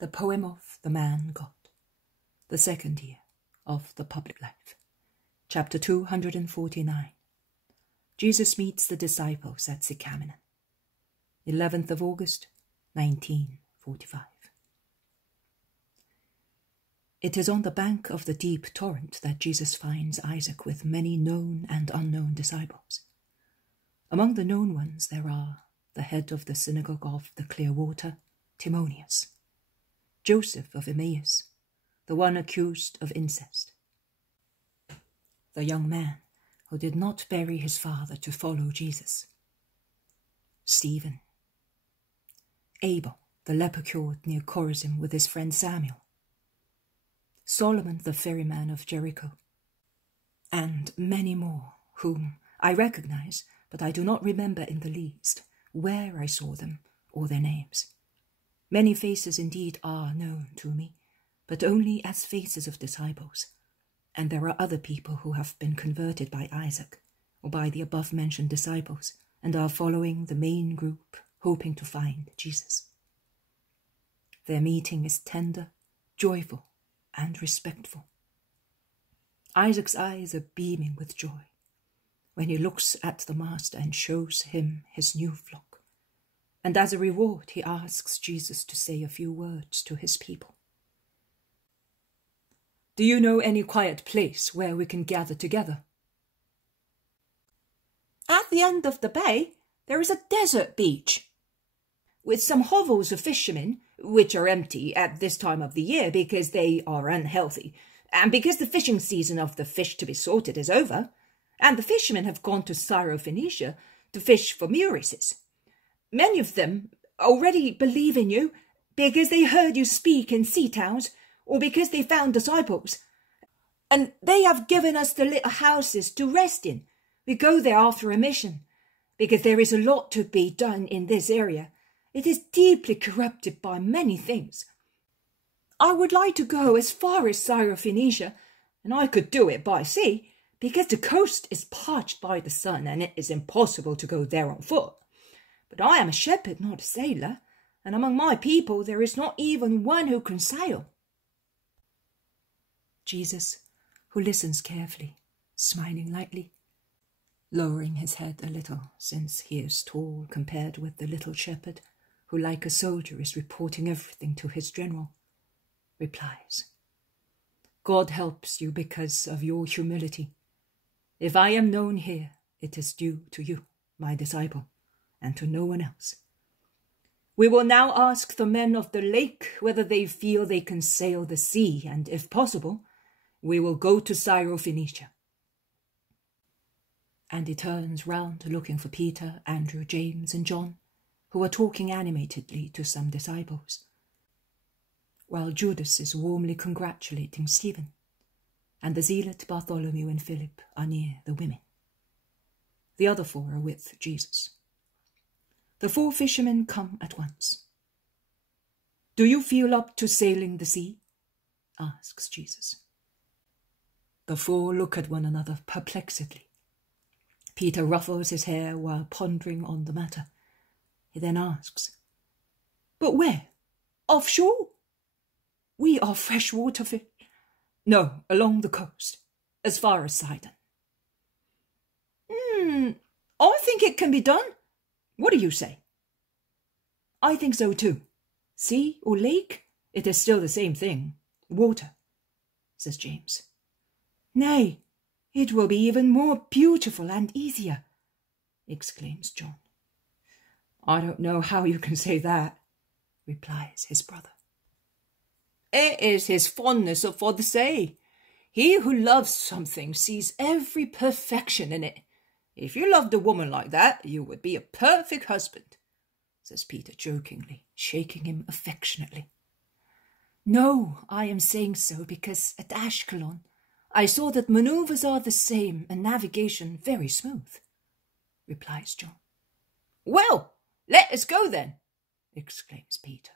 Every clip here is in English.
The poem of the man God, the second year of the public life. Chapter 249. Jesus meets the disciples at Sicaminon. 11th of August, 1945. It is on the bank of the deep torrent that Jesus finds Isaac with many known and unknown disciples. Among the known ones there are the head of the synagogue of the Clear Water, Timonius, Joseph of Emmaus, the one accused of incest, the young man who did not bury his father to follow Jesus, Stephen, Abel, the leper cured near Chorazin with his friend Samuel, Solomon the ferryman of Jericho, and many more whom I recognize, but I do not remember in the least where I saw them or their names. Many faces indeed are known to me, but only as faces of disciples, and there are other people who have been converted by Isaac or by the above-mentioned disciples and are following the main group, hoping to find Jesus. Their meeting is tender, joyful, and respectful. Isaac's eyes are beaming with joy when he looks at the Master and shows him his new flock. And as a reward, he asks Jesus to say a few words to his people. "Do you know any quiet place where we can gather together?" "At the end of the bay, there is a desert beach, with some hovels of fishermen, which are empty at this time of the year because they are unhealthy, and because the fishing season of the fish to be sorted is over, and the fishermen have gone to Syrophoenicia to fish for murices. Many of them already believe in you because they heard you speak in sea towns or because they found disciples. And they have given us the little houses to rest in. We go there after a mission because there is a lot to be done in this area. It is deeply corrupted by many things. I would like to go as far as Syrophoenicia, and I could do it by sea because the coast is parched by the sun and it is impossible to go there on foot. But I am a shepherd, not a sailor, and among my people there is not even one who can sail." Jesus, who listens carefully, smiling lightly, lowering his head a little, since he is tall compared with the little shepherd, who like a soldier is reporting everything to his general, replies, "God helps you because of your humility. If I am known here, it is due to you, my disciple, and to no one else. We will now ask the men of the lake whether they feel they can sail the sea, and if possible, we will go to Syrophoenicia." And he turns round looking for Peter, Andrew, James, and John, who are talking animatedly to some disciples, while Judas is warmly congratulating Stephen, and the zealot Bartholomew and Philip are near the women. The other four are with Jesus. The four fishermen come at once. "Do you feel up to sailing the sea?" asks Jesus. The four look at one another perplexedly. Peter ruffles his hair while pondering on the matter. He then asks, "But where? Offshore? We are freshwater fish." "No, along the coast, as far as Sidon." I think it can be done. What do you say?" "I think so too. Sea or lake, it is still the same thing. Water," says James. "Nay, it will be even more beautiful and easier," exclaims John. "I don't know how you can say that," replies his brother. "It is his fondness for the sea. He who loves something sees every perfection in it. If you loved a woman like that, you would be a perfect husband," says Peter jokingly, shaking him affectionately. "No, I am saying so because at Ashkelon I saw that manoeuvres are the same and navigation very smooth," replies John. "Well, let us go then," exclaims Peter.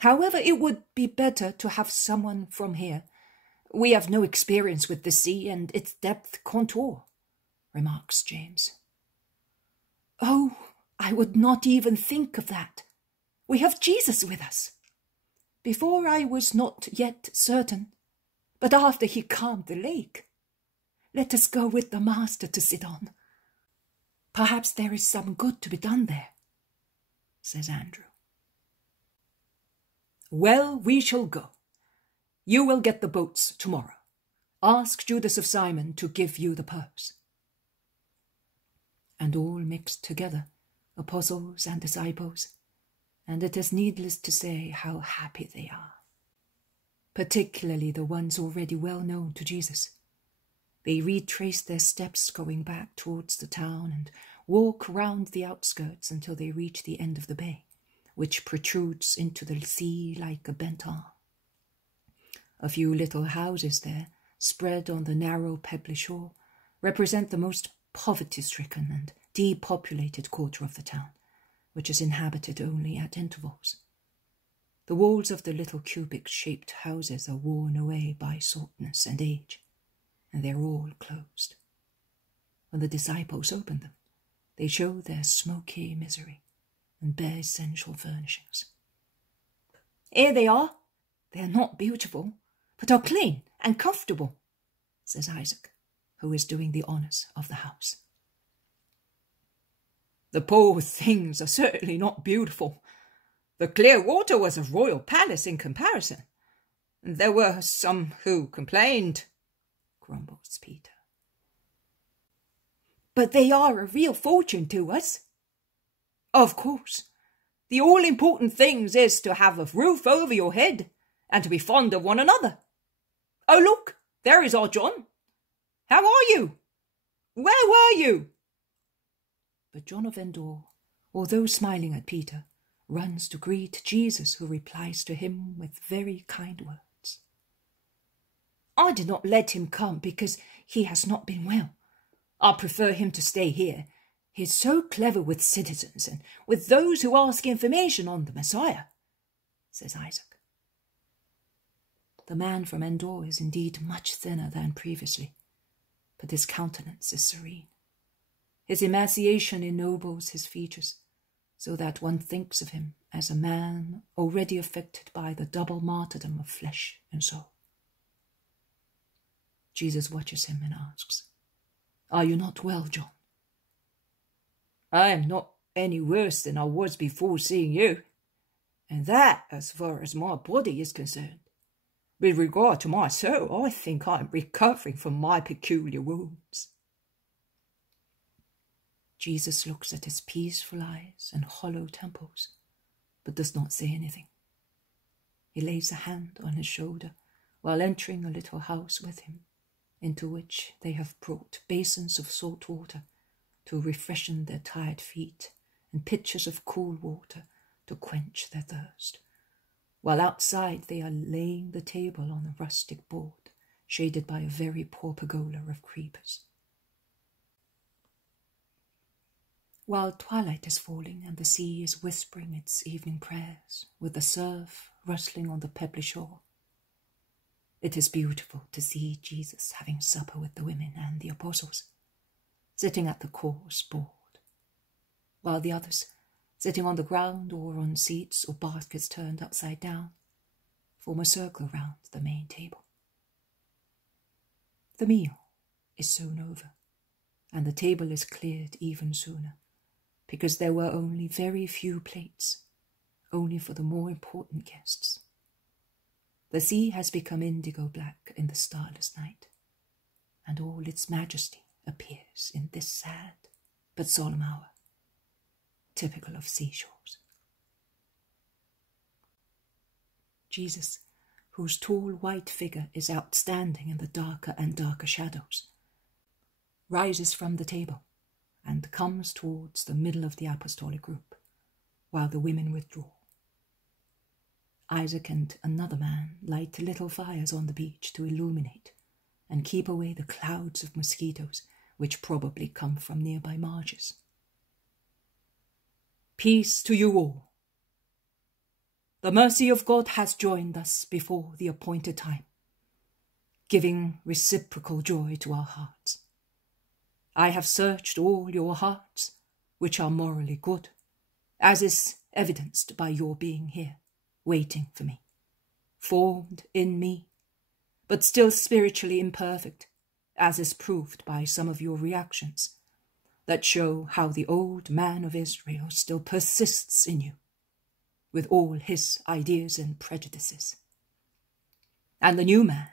"However, it would be better to have someone from here. We have no experience with the sea and its depth contour," remarks James. "Oh, I would not even think of that. We have Jesus with us," Before I was not yet certain, but after he calmed the lake. Let us go with the master to Sidon. Perhaps there is some good to be done there, says Andrew. Well, we shall go. You will get the boats tomorrow. Ask Judas of Simon to give you the purse. And all mixed together, apostles and disciples, and it is needless to say how happy they are, particularly the ones already well known to Jesus. They retrace their steps going back towards the town and walk round the outskirts until they reach the end of the bay, which protrudes into the sea like a bent arm. A few little houses there, spread on the narrow pebbly shore, represent the most poverty-stricken and depopulated quarter of the town, which is inhabited only at intervals. The walls of the little cubic-shaped houses are worn away by saltness and age, and they are all closed. When the disciples open them, they show their smoky misery and bare essential furnishings. Here they are. They are not beautiful, but are clean and comfortable, says Isaac, who is doing the honours of the house. The poor things are certainly not beautiful. The Clearwater was a royal palace in comparison. There were some who complained, grumbles Peter. But they are a real fortune to us. Of course. The all-important thing is to have a roof over your head and to be fond of one another. Oh, look, there is our John. How are you? Where were you? But John of Endor, although smiling at Peter, runs to greet Jesus, who replies to him with very kind words. I did not let him come because he has not been well. I prefer him to stay here. He is so clever with citizens and with those who ask information on the Messiah, says Isaac. The man from Endor is indeed much thinner than previously, but his countenance is serene. His emaciation ennobles his features, so that one thinks of him as a man already affected by the double martyrdom of flesh and soul. Jesus watches him and asks, Are you not well, John? I am not any worse than I was before seeing you, and that as far as my body is concerned. With regard to my soul, I think I am recovering from my peculiar wounds. Jesus looks at his peaceful eyes and hollow temples, but does not say anything. He lays a hand on his shoulder while entering a little house with him, into which they have brought basins of salt water to refreshen their tired feet and pitchers of cool water to quench their thirst, while outside they are laying the table on a rustic board shaded by a very poor pergola of creepers. While twilight is falling and the sea is whispering its evening prayers with the surf rustling on the pebbly shore, it is beautiful to see Jesus having supper with the women and the apostles, sitting at the coarse board, while the others, sitting on the ground or on seats or baskets turned upside down, form a circle round the main table. The meal is soon over, and the table is cleared even sooner, because there were only very few plates, only for the more important guests. The sea has become indigo black in the starless night, and all its majesty appears in this sad but solemn hour, typical of seashores. Jesus, whose tall white figure is outstanding in the darker and darker shadows, rises from the table and comes towards the middle of the apostolic group, while the women withdraw. Isaac and another man light little fires on the beach to illuminate and keep away the clouds of mosquitoes which probably come from nearby marshes. Peace to you all. The mercy of God has joined us before the appointed time, giving reciprocal joy to our hearts. I have searched all your hearts, which are morally good, as is evidenced by your being here, waiting for me, formed in me, but still spiritually imperfect, as is proved by some of your reactions, that show how the old man of Israel still persists in you, with all his ideas and prejudices. And the new man,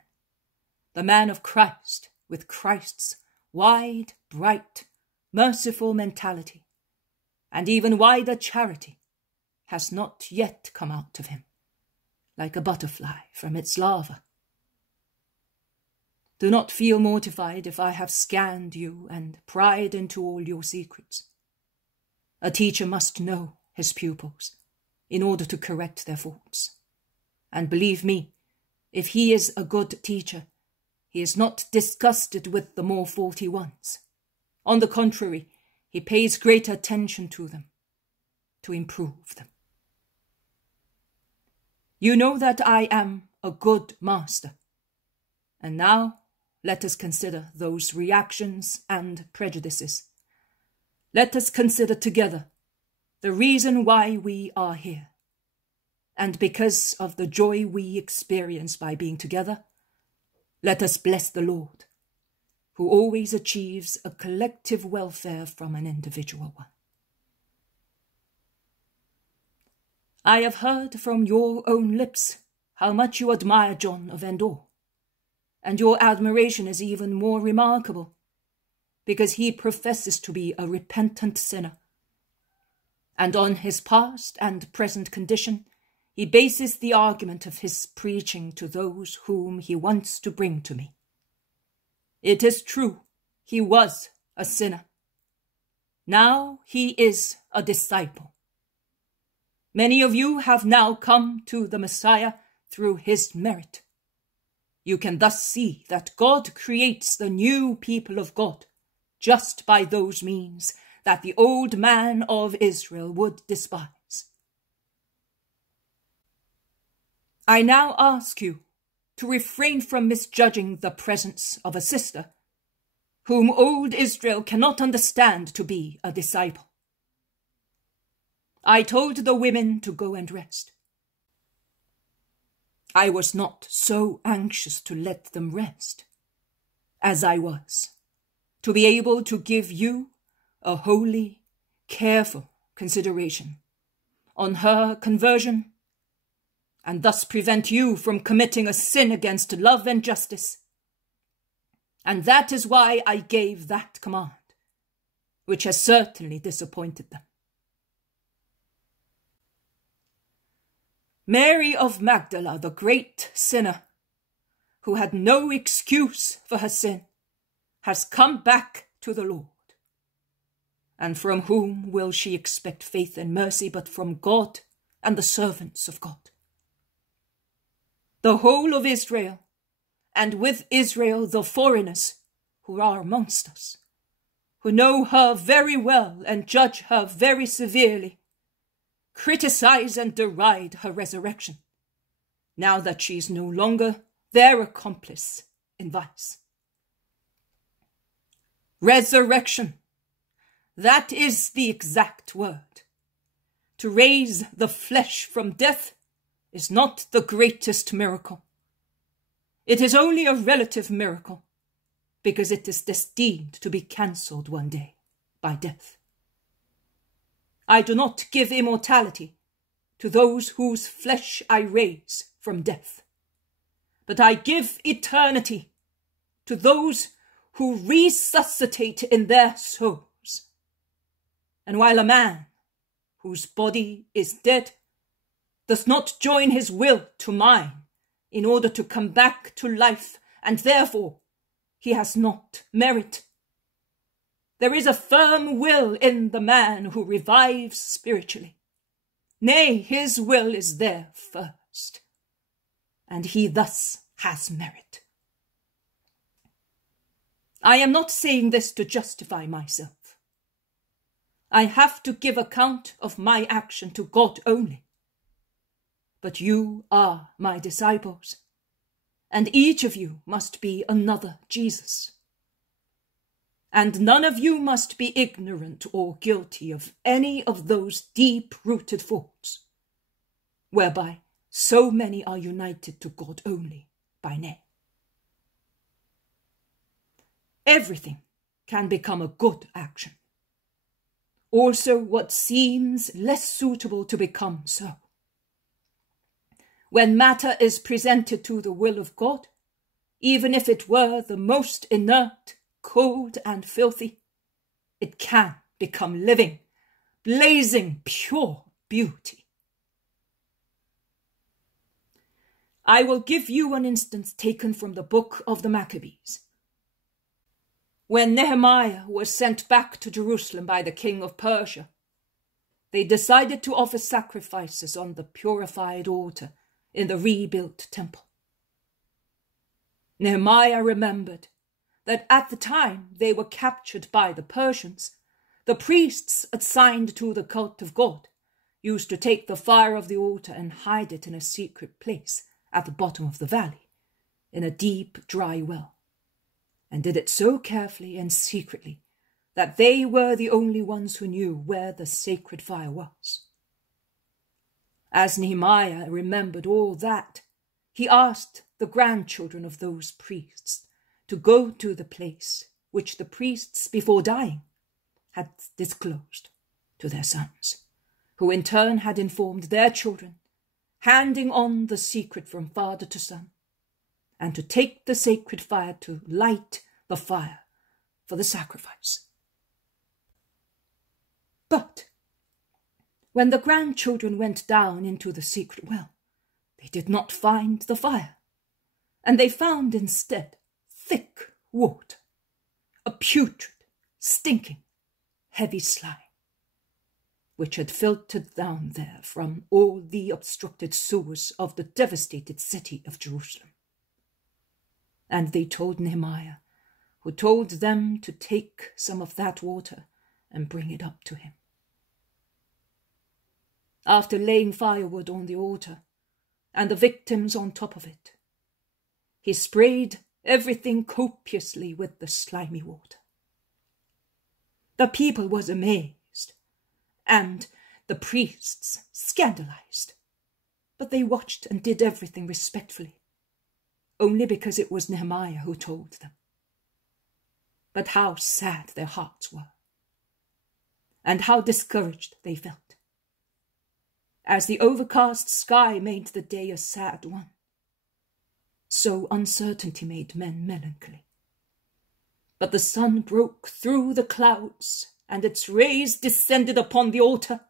the man of Christ, with Christ's wide, bright, merciful mentality, and even wider charity, has not yet come out of him, like a butterfly from its larva. Do not feel mortified if I have scanned you and pried into all your secrets. A teacher must know his pupils in order to correct their faults. And believe me, if he is a good teacher, he is not disgusted with the more faulty ones. On the contrary, he pays great attention to them, to improve them. You know that I am a good master. And now let us consider those reactions and prejudices. Let us consider together the reason why we are here. And because of the joy we experience by being together, let us bless the Lord, who always achieves a collective welfare from an individual one. I have heard from your own lips how much you admire John of Endor, and your admiration is even more remarkable because he professes to be a repentant sinner, and on his past and present condition he bases the argument of his preaching to those whom he wants to bring to me. It is true, he was a sinner. Now he is a disciple. Many of you have now come to the Messiah through his merit. You can thus see that God creates the new people of God just by those means that the old man of Israel would despise. I now ask you to refrain from misjudging the presence of a sister whom old Israel cannot understand to be a disciple. I told the women to go and rest. I was not so anxious to let them rest as I was to be able to give you a holy, careful consideration on her conversion, and thus prevent you from committing a sin against love and justice. And that is why I gave that command, which has certainly disappointed them. Mary of Magdala, the great sinner, who had no excuse for her sin, has come back to the Lord. And from whom will she expect faith and mercy but from God and the servants of God? The whole of Israel, and with Israel the foreigners who are amongst us, who know her very well and judge her very severely, criticize and deride her resurrection, now that she is no longer their accomplice in vice. Resurrection, that is the exact word. To raise the flesh from death is not the greatest miracle. It is only a relative miracle, because it is destined to be cancelled one day by death. I do not give immortality to those whose flesh I raise from death, but I give eternity to those who resuscitate in their souls. And while a man whose body is dead does not join his will to mine in order to come back to life, and therefore he has not merit, there is a firm will in the man who revives spiritually. Nay, his will is there first, and he thus has merit. I am not saying this to justify myself. I have to give account of my action to God only. But you are my disciples, and each of you must be another Jesus. And none of you must be ignorant or guilty of any of those deep-rooted faults, whereby so many are united to God only by name. Everything can become a good action. Also what seems less suitable to become so. When matter is presented to the will of God, even if it were the most inert, cold and filthy, it can become living, blazing, pure beauty. I will give you an instance taken from the book of the Maccabees. When Nehemiah was sent back to Jerusalem by the king of Persia, they decided to offer sacrifices on the purified altar in the rebuilt temple. Nehemiah remembered that at the time they were captured by the Persians, the priests assigned to the cult of God used to take the fire of the altar and hide it in a secret place at the bottom of the valley, in a deep, dry well, and did it so carefully and secretly that they were the only ones who knew where the sacred fire was. As Nehemiah remembered all that, he asked the grandchildren of those priests to go to the place which the priests, before dying, had disclosed to their sons, who in turn had informed their children, handing on the secret from father to son, and to take the sacred fire to light the fire for the sacrifice. But when the grandchildren went down into the secret well, they did not find the fire, and they found instead thick water, a putrid, stinking, heavy slime, which had filtered down there from all the obstructed sewers of the devastated city of Jerusalem. And they told Nehemiah, who told them to take some of that water and bring it up to him. After laying firewood on the altar and the victims on top of it, he sprayed everything copiously with the slimy water. The people was amazed, and the priests scandalized, but they watched and did everything respectfully, only because it was Nehemiah who told them. But how sad their hearts were, and how discouraged they felt, as the overcast sky made the day a sad one, so uncertainty made men melancholy. But the sun broke through the clouds, and its rays descended upon the altar,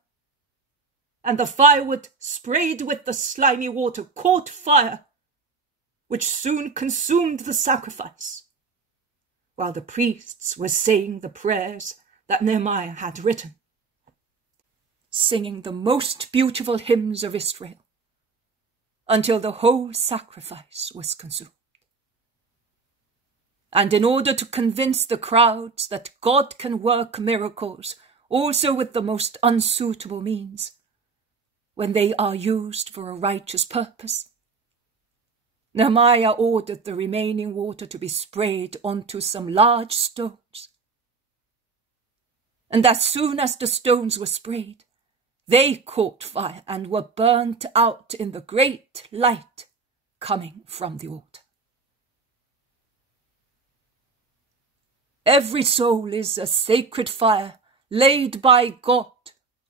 and the firewood sprayed with the slimy water caught fire, which soon consumed the sacrifice, while the priests were saying the prayers that Nehemiah had written, singing the most beautiful hymns of Israel, until the whole sacrifice was consumed. And in order to convince the crowds that God can work miracles also with the most unsuitable means, when they are used for a righteous purpose, Nehemiah ordered the remaining water to be sprayed onto some large stones. And as soon as the stones were sprayed, they caught fire and were burnt out in the great light coming from the altar. Every soul is a sacred fire laid by God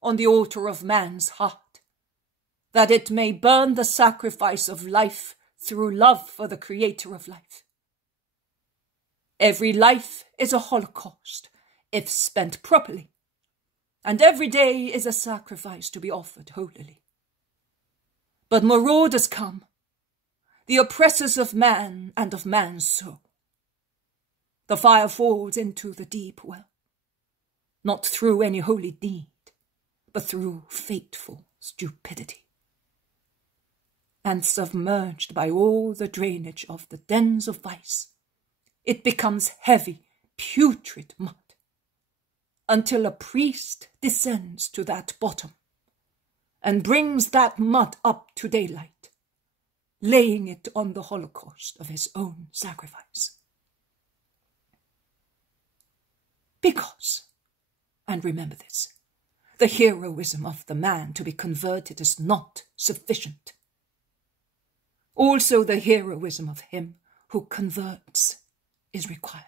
on the altar of man's heart, that it may burn the sacrifice of life through love for the Creator of life. Every life is a holocaust, if spent properly, and every day is a sacrifice to be offered holily. But marauders come, the oppressors of man and of man's soul. The fire falls into the deep well, not through any holy deed, but through fateful stupidity. And submerged by all the drainage of the dens of vice, it becomes heavy, putrid mud, until a priest descends to that bottom and brings that mud up to daylight, laying it on the holocaust of his own sacrifice. Because, and remember this, the heroism of the man to be converted is not sufficient also the heroism of him who converts is required.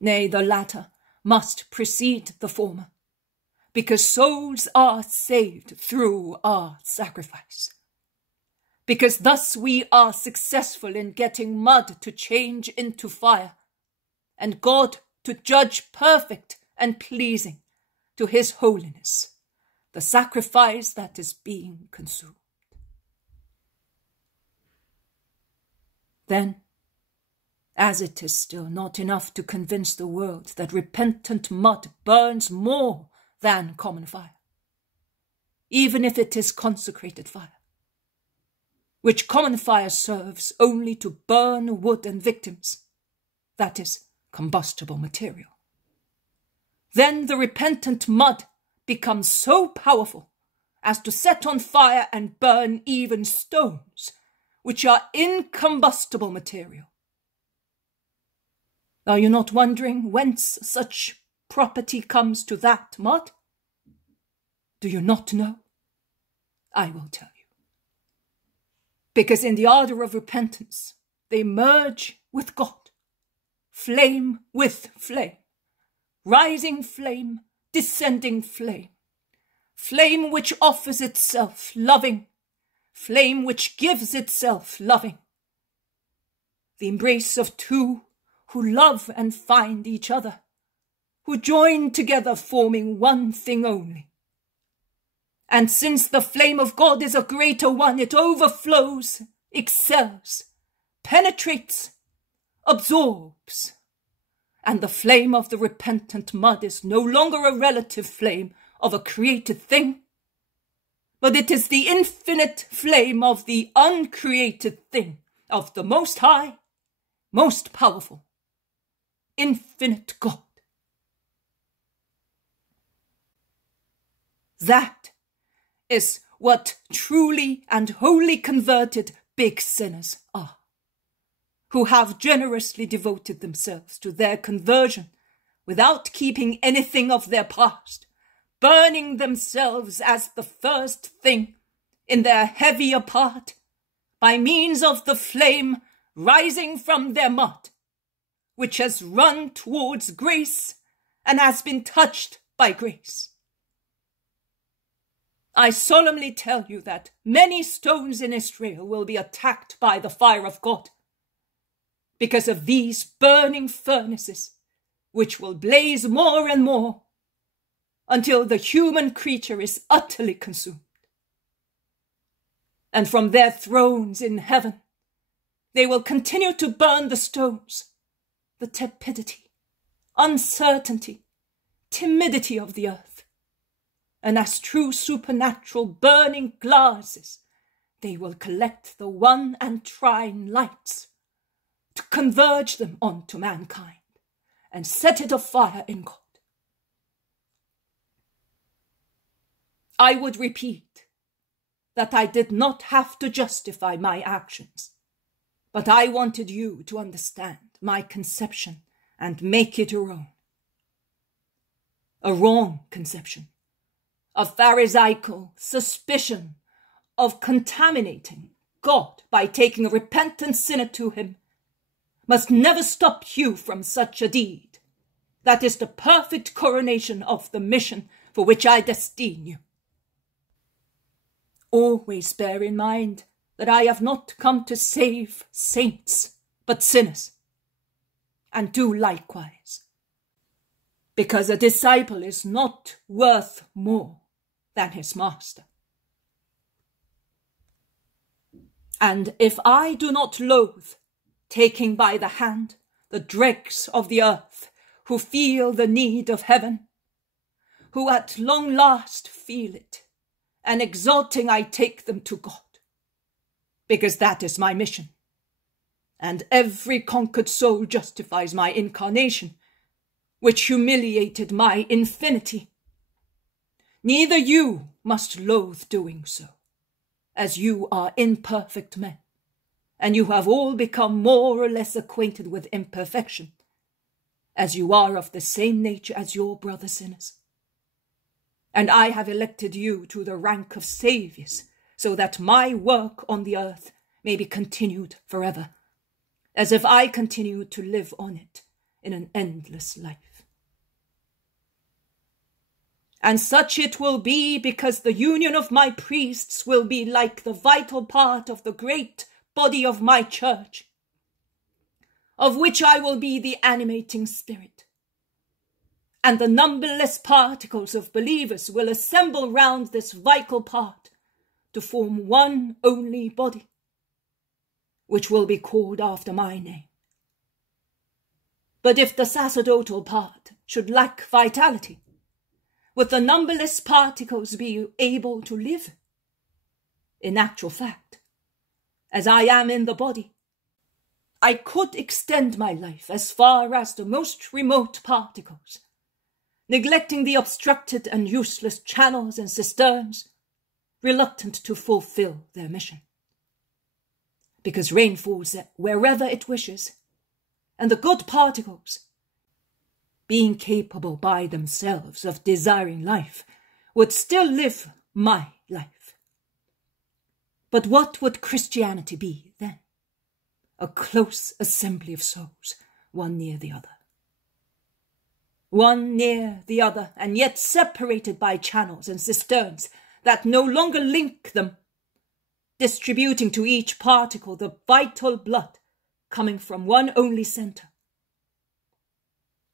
Nay, the latter must precede the former, because souls are saved through our sacrifice. Because thus we are successful in getting mud to change into fire, and God to judge perfect and pleasing to his holiness the sacrifice that is being consumed. Then, as it is still not enough to convince the world that repentant mud burns more than common fire, even if it is consecrated fire, which common fire serves only to burn wood and victims, that is, combustible material, then the repentant mud becomes so powerful as to set on fire and burn even stones, which are incombustible material. Are you not wondering whence such property comes to that mud? Do you not know? I will tell you. Because in the ardor of repentance, they merge with God, flame with flame, rising flame, descending flame, flame which offers itself loving, flame which gives itself loving. The embrace of two who love and find each other, who join together forming one thing only. And since the flame of God is a greater one, it overflows, excels, penetrates, absorbs. And the flame of the repentant mud is no longer a relative flame of a created thing, but it is the infinite flame of the uncreated thing, of the Most High, most powerful, infinite God. That is what truly and wholly converted big sinners are, who have generously devoted themselves to their conversion without keeping anything of their past, burning themselves as the first thing in their heavier part by means of the flame rising from their mud, which has run towards grace and has been touched by grace. I solemnly tell you that many stones in Israel will be attacked by the fire of God because of these burning furnaces, which will blaze more and more until the human creature is utterly consumed. And from their thrones in heaven, they will continue to burn the stones, the tepidity, uncertainty, timidity of the earth. And as true supernatural burning glasses, they will collect the one and trine lights to converge them onto mankind and set it afire in God. I would repeat that I did not have to justify my actions, but I wanted you to understand my conception and make it your own. A wrong conception, a pharisaical suspicion of contaminating God by taking a repentant sinner to him, must never stop you from such a deed. That is the perfect coronation of the mission for which I destine you. Always bear in mind that I have not come to save saints, but sinners. And do likewise, because a disciple is not worth more than his master. And if I do not loathe taking by the hand the dregs of the earth who feel the need of heaven, who at long last feel it, and exulting I take them to God, because that is my mission, and every conquered soul justifies my incarnation, which humiliated my infinity. Neither you must loathe doing so, as you are imperfect men, and you have all become more or less acquainted with imperfection, as you are of the same nature as your brother sinners. And I have elected you to the rank of saviors, so that my work on the earth may be continued forever, as if I continued to live on it in an endless life. And such it will be, because the union of my priests will be like the vital part of the great body of my church, of which I will be the animating spirit. And the numberless particles of believers will assemble round this vital part to form one only body, which will be called after my name. But if the sacerdotal part should lack vitality, would the numberless particles be able to live? In actual fact, as I am in the body, I could extend my life as far as the most remote particles, neglecting the obstructed and useless channels and cisterns, reluctant to fulfill their mission. Because rain falls wherever it wishes, and the good particles, being capable by themselves of desiring life, would still live my life. But what would Christianity be then? A close assembly of souls, one near the other. One near the other, and yet separated by channels and cisterns that no longer link them, distributing to each particle the vital blood coming from one only centre.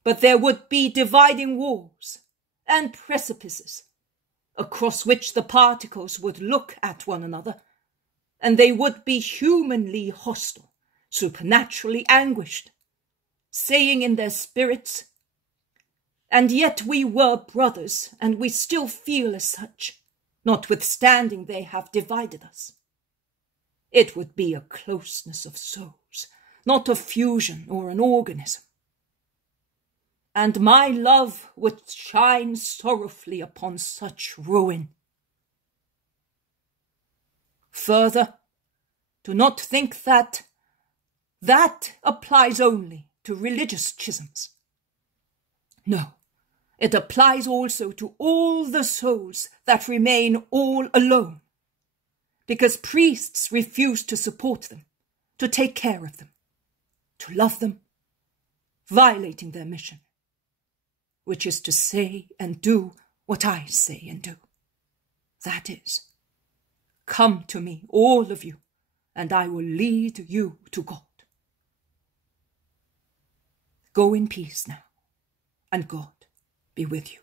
But there would be dividing walls and precipices across which the particles would look at one another, and they would be humanly hostile, supernaturally anguished, saying in their spirits, "And yet we were brothers, and we still feel as such, notwithstanding they have divided us." It would be a closeness of souls, not a fusion or an organism. And my love would shine sorrowfully upon such ruin. Further, do not think that applies only to religious schisms. No, it applies also to all the souls that remain all alone, because priests refuse to support them, to take care of them, to love them, violating their mission, which is to say and do what I say and do. That is, come to me, all of you, and I will lead you to God. Go in peace now, and God be with you.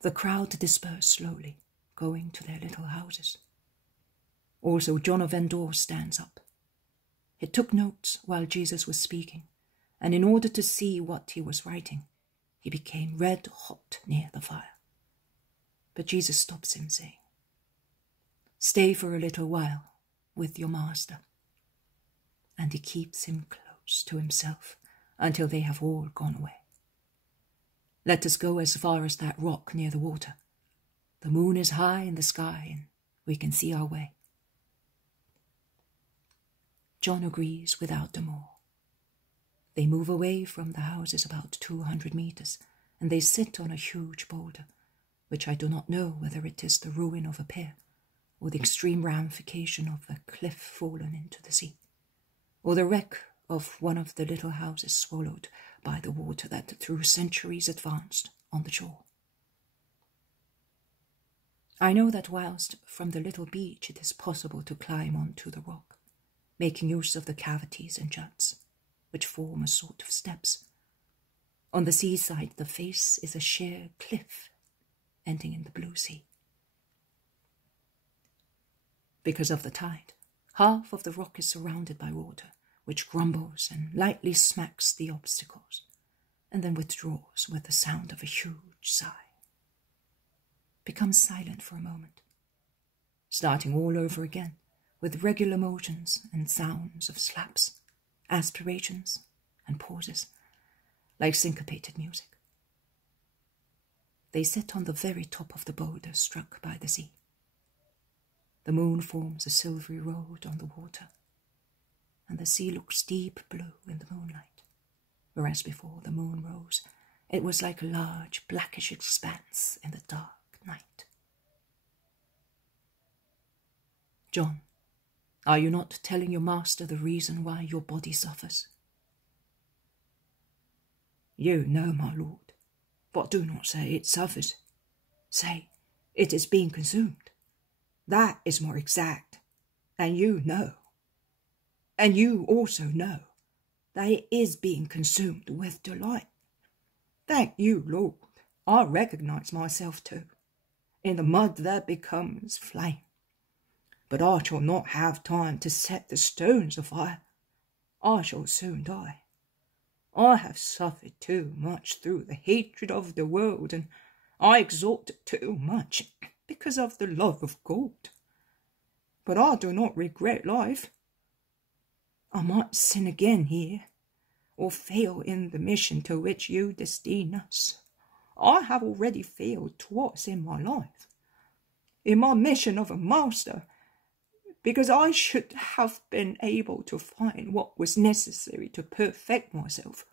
The crowd dispersed slowly, going to their little houses. Also John of Endor stands up. He took notes while Jesus was speaking, and in order to see what he was writing, he became red hot near the fire. But Jesus stops him, saying, "Stay for a little while with your master." And he keeps him close to himself until they have all gone away. Let us go as far as that rock near the water. The moon is high in the sky, and we can see our way. John agrees without demur. They move away from the houses about 200 meters, and they sit on a huge boulder, which I do not know whether it is the ruin of a pier, or the extreme ramification of a cliff fallen into the sea, or the wreck of one of the little houses swallowed by the water that through centuries advanced on the shore. I know that whilst from the little beach it is possible to climb onto the rock, making use of the cavities and juts, which form a sort of steps. On the seaside the face is a sheer cliff, ending in the blue sea. Because of the tide, half of the rock is surrounded by water, which grumbles and lightly smacks the obstacles, and then withdraws with the sound of a huge sigh. Becomes silent for a moment, starting all over again, with regular motions and sounds of slaps, aspirations, and pauses, like syncopated music. They sit on the very top of the boulder struck by the sea. The moon forms a silvery road on the water, and the sea looks deep blue in the moonlight, whereas before the moon rose, it was like a large blackish expanse in the dark night. John, are you not telling your master the reason why your body suffers? You know, my lord, but do not say it suffers. Say, it is being consumed. That is more exact, and you know. And you also know that it is being consumed with delight. Thank you, Lord, I recognize myself too, in the mud that becomes flame. But I shall not have time to set the stones afire. I shall soon die. I have suffered too much through the hatred of the world, and I exalt it too much because of the love of gold. But I do not regret life. I might sin again here, or fail in the mission to which you destine us. I have already failed twice in my life, in my mission of a master, because I should have been able to find what was necessary to perfect myself,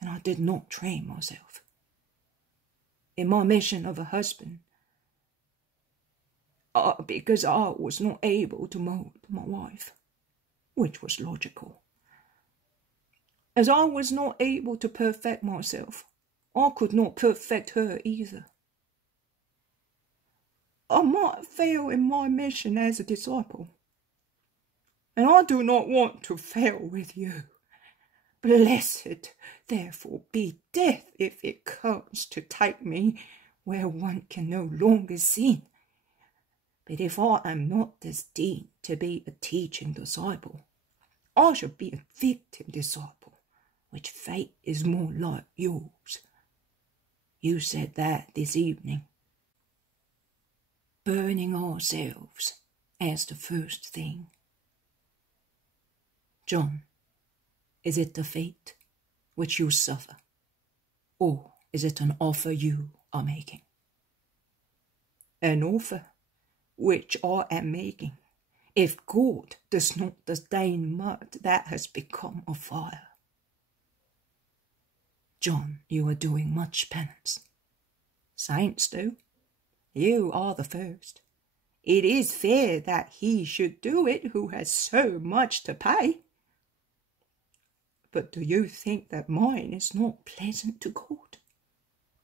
and I did not train myself. In my mission of a husband, because I was not able to mold my wife, which was logical. As I was not able to perfect myself, I could not perfect her either. I might fail in my mission as a disciple, and I do not want to fail with you. Blessed, therefore, be death if it comes to take me where one can no longer sin. But if I am not destined to be a teaching disciple, I shall be a victim disciple, which fate is more like yours. You said that this evening. Burning ourselves as the first thing. John, is it the fate which you suffer, or is it an offer you are making? An offer which I am making, if God does not disdain mud that has become a fire. John, you are doing much penance. Saints do. You are the first. It is fair that he should do it who has so much to pay. But do you think that mine is not pleasant to God?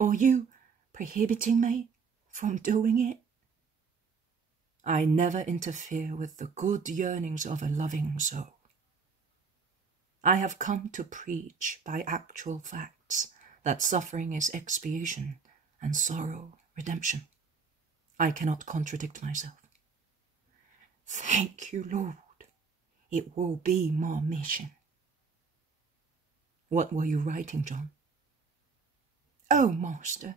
Are you prohibiting me from doing it? I never interfere with the good yearnings of a loving soul. I have come to preach by actual facts that suffering is expiation and sorrow redemption. I cannot contradict myself. Thank you, Lord. It will be my mission. What were you writing, John? Oh, Master,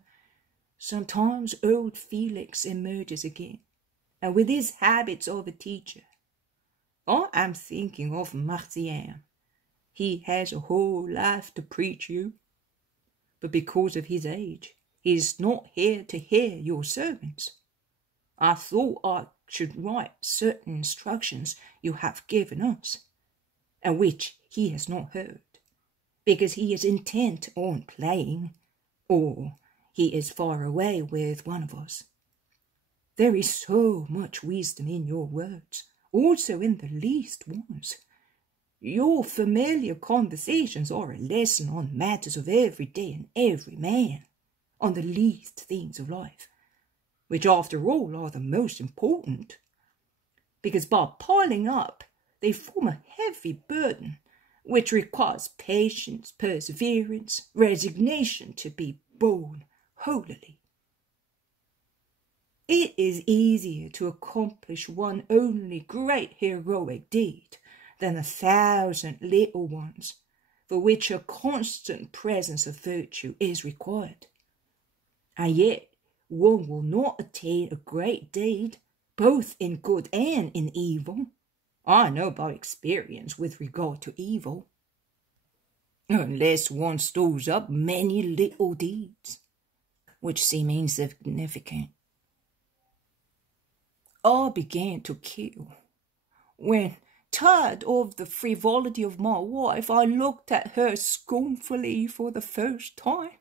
sometimes old Felix emerges again, and with his habits of a teacher. I am thinking of Martien. He has a whole life to preach you, but because of his age, he is not here to hear your sermons. I thought I should write certain instructions you have given us, and which he has not heard, because he is intent on playing, or he is far away with one of us. There is so much wisdom in your words, also in the least ones. Your familiar conversations are a lesson on matters of every day and every man, on the least things of life, which after all are the most important, because by piling up they form a heavy burden, which requires patience, perseverance, resignation to be borne holily. It is easier to accomplish one only great heroic deed than 1,000 little ones, for which a constant presence of virtue is required. And yet one will not attain a great deed, both in good and in evil. I know by experience with regard to evil, unless one stores up many little deeds, which seem insignificant. I began to kill when, tired of the frivolity of my wife, I looked at her scornfully for the first time.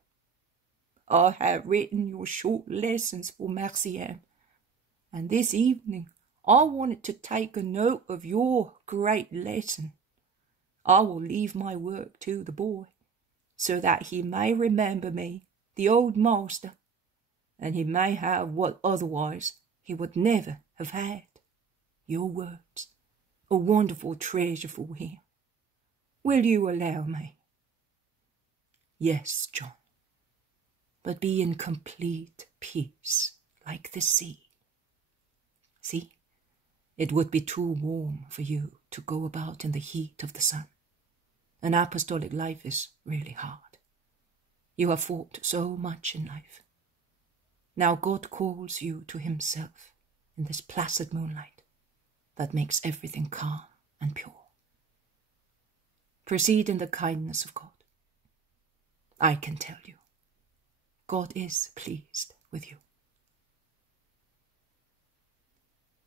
I have written your short lessons for Martien, and this evening I wanted to take a note of your great lesson. I will leave my work to the boy, so that he may remember me, the old master, and he may have what otherwise he would never have had. Your words, a wonderful treasure for him. Will you allow me? Yes, John, but be in complete peace, like the sea. See, it would be too warm for you to go about in the heat of the sun. An apostolic life is really hard. You have fought so much in life. Now God calls you to himself in this placid moonlight that makes everything calm and pure. Proceed in the kindness of God. I can tell you, God is pleased with you.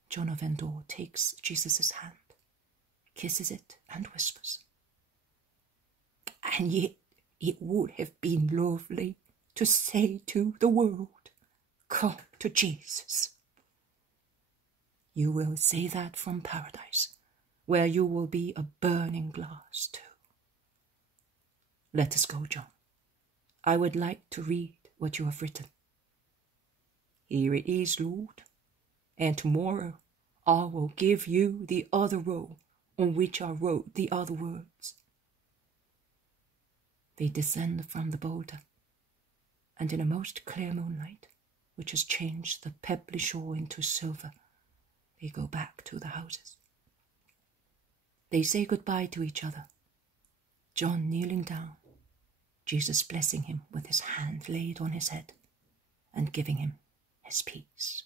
John of Endor takes Jesus' hand, kisses it, and whispers, and yet it would have been lovely to say to the world, come to Jesus. You will say that from paradise, where you will be a burning glass too. Let us go, John. I would like to read what you have written. Here it is, Lord, and tomorrow I will give you the other roll on which I wrote the other words. They descend from the boulder, and in a most clear moonlight, which has changed the pebbly shore into silver, they go back to the houses. They say goodbye to each other, John kneeling down, Jesus blessing him with his hand laid on his head and giving him his peace.